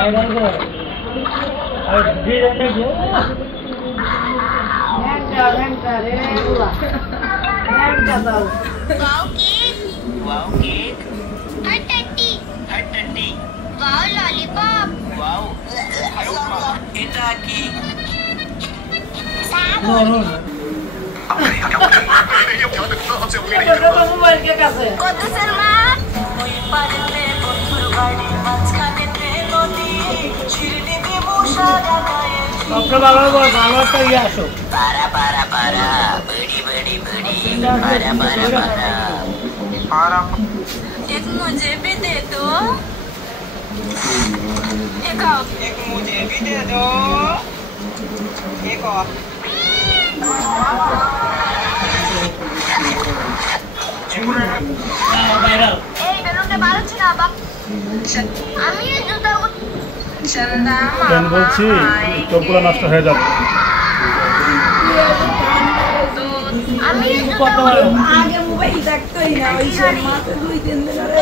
Wow cake. Heart tatti. Wow lollipop. Wow. Eta ki. Sabon. কত শর্মা ওই পারেতে বন্ধুর বাড়ি মাঝখানে নদী ছিড়ে দিয়ে মশা গায়ে আপনার বাবাটা ইয়ে আসো পারা পারা পারা বড়ি বড়ি বড়ি পারা পারা পারা পারা एक मुझे भी दे दो एक मुझे भी दे दो एक और বলছি চোখগুলো নষ্ট হয়ে যাবে আগে মোবাইল দেখতোই না ওই মাত্র 2-3 দিন ধরে